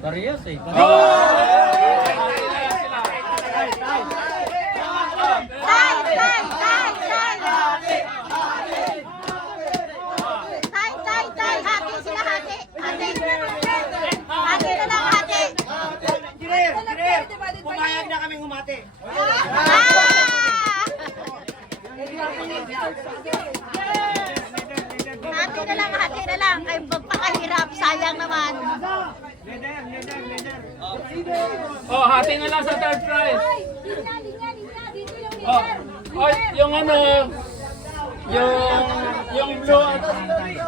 Parehas eh. Hati sila, hati. Hati na lang, hati. Pumayag na kaming umate. Hati na lang. Ay, magpakahirap. Sayang naman. Oh, hati na lang sa third prize. Oh, oh, yung ano, yung blue at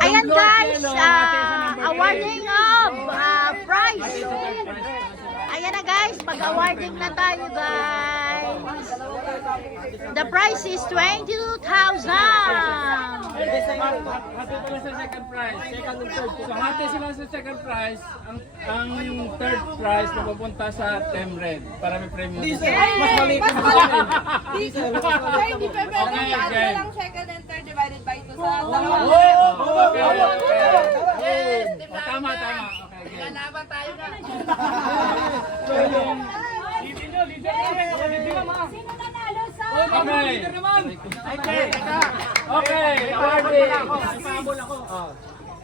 Ayan blue at guys, yellow, hati sa number awarding of prize. Ayan na guys, pag-awarding na tayo guys. The prize is 22,000. Hati pala sa second prize. So hati sila sa second prize. Ang third prize na pupunta sa Team Red para may premium. Mas mali. Sir, hindi pa pwede Okay, ano okay. lang second and third divided by 2 sa Okay. Tama. Okay, game. Lalaban tayo na. So yung Okay, awarding.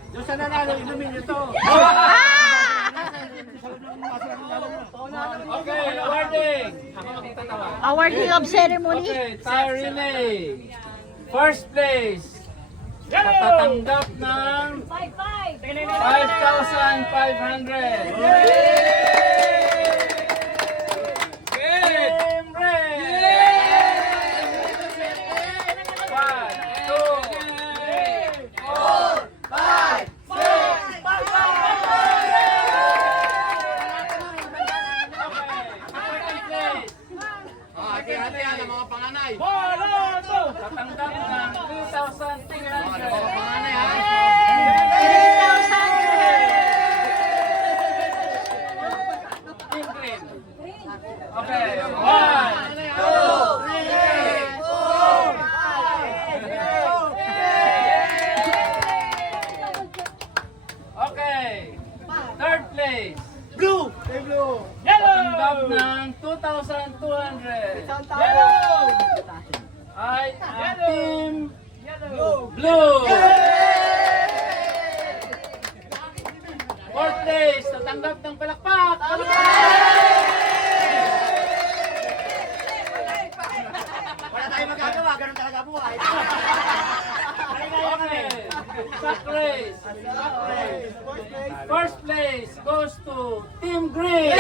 Doon sa nanalo, inumin nyo to. Okay, awarding. Ako magtatawa. Awarding of ceremony. Okay, tire relay. First place. Natatanggap ng 5,500. Team Red. 1, 2, 3, 4, 5, 6. Hati-hati yan ang mga panganay. Tatanggap ng 3,300. Mga panganay ha. 3,000. Team Green. Okay, 1, 2, 3, 4. Okay. Third place. Blue! Hey, blue! Tatanggap ng 2,200. Ay, ang Team Blue. Fourth place. Tatanggap ng palakpak. Wala tayong magagawa, ganun talaga buhay. Okay. Sack race. First place goes to Team Green.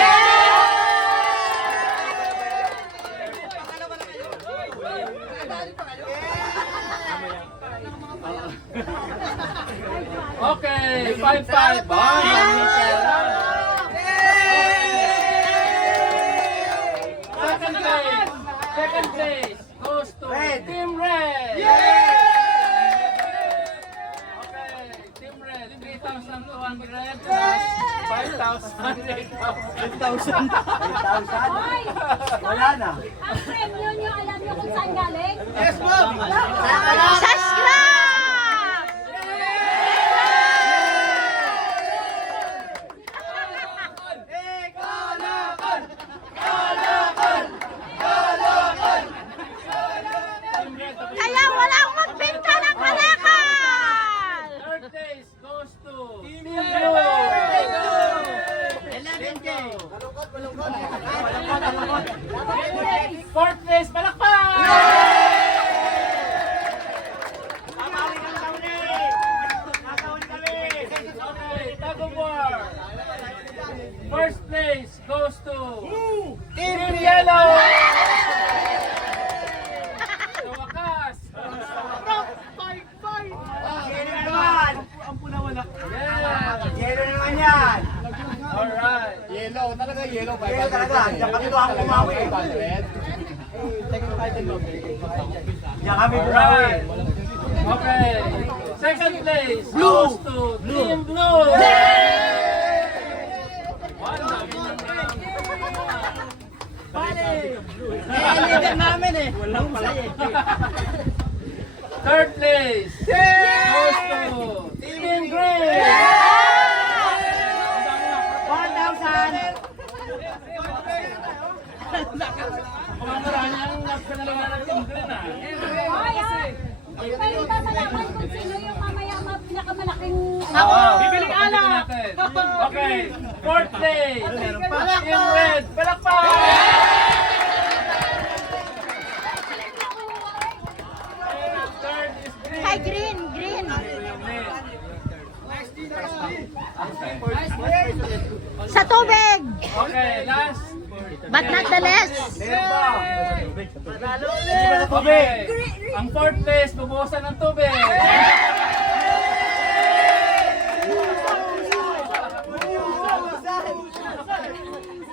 Okay, 5-5. Second place goes to Team Red. Okay, Team Red, 3,200 plus 5,000, 8,000. 8,000? Wala na. Ang premyo nyo, alam nyo kung saan galing? Yes, ma'am! Sa scrap! Kaya walang magbenta ng kalakal! Third place goes to Team Blue. 11K! Fourth place, palakpak! Okay, tug of war. First place goes to Team Yellow. Sa wakas. Yelo naman! Yeah. Yelo naman yan! Alright. Yelo talaga, yelo talaga. Diyan kami doon ang kumawi. Diyan kami kumawi. Alright. Okay. Second place goes to Team Blue. Leader namin eh. Walang pala eh. Third place goes to Team Green. 1,000! Mukhang marami ang pinalunan ng Team Green ah. Ay, pwede ba malaman kung sino yung mamaya pinakamalaking... Bibiling ala! Okay, fourth place. Team Red, palakpak! Third is Green. Kay Green. Sa tubig. Okay, last. But not the less. Okay, ang fourth place, bubuhusan ng tubig.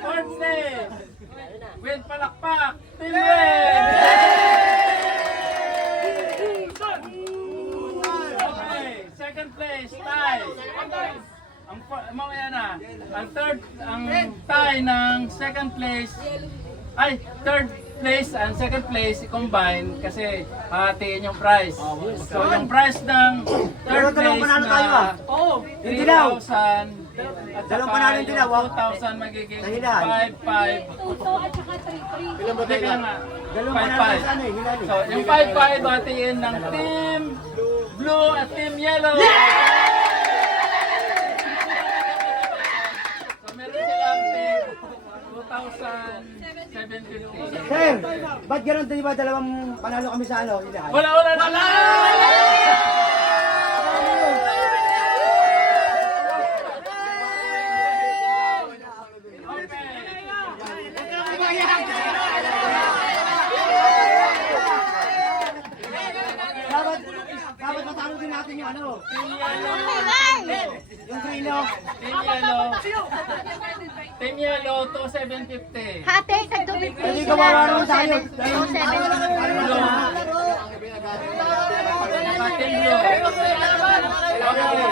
Fourth place, with palakpak, Team Red. Okay, second place, tie. Mamaya na. Ang tie ng second place, third place and second place i-combine kasi hahatiin yung prize. So yung prize ng third place na 3,000 at Dalawang saka panalo din yung ah. 2,000 magiging 5-5. Tuto at saka 3-3. Teka lang nga. Dalawang panalo sa ano eh, Hilali. So yung 5-5 hatiin ng Team Blue at Team Yellow. So meron silang team 2,750. Sir, ba't gano'n di ba dalawang panalo kami sa ano? Hilali? Wala na! Dapat matalo din natin yung ano? Ingay. Yung Grilo. Team Yellow, 2,750. Hati, tag-tubig Hindi sila. kawawa naman tayo. 2-7. Team Blue.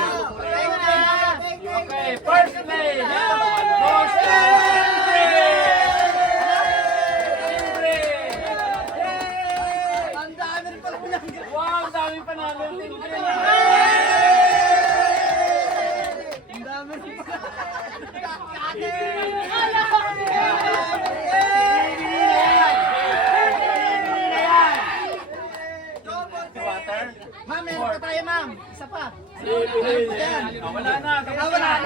Okay, first place. Goes to Team Green. Wow, ang dami panalo ng Team Green. Water? Ma'am, meron pa tayo ma'am. Isa pa. Wala na, tapos na.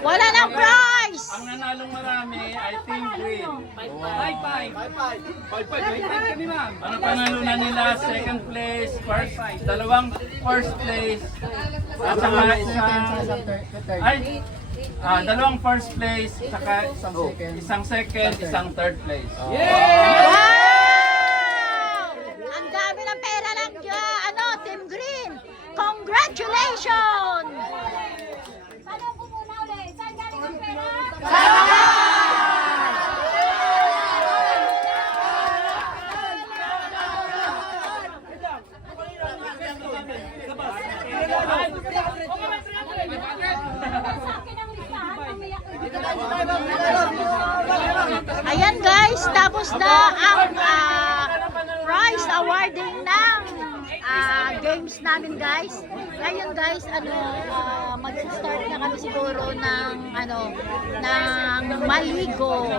Wala nang prize. Ang nanalong marami ay Team Green. 5-5. Ang panalunan nila, second place, dalawang first place, at saka dalawang first place, saka isang second, isang third place. Wow! Ang dami ng pera lang dyan. Team Green. Congratulations! Tanong ko muna ulit, saan galing ang pera? Sa akin ang listahan, mamaya ko Ayan guys, tapos na ang prize awarding ng games namin guys. Ngayon guys, mag-start na kami siguro ng ng maligo.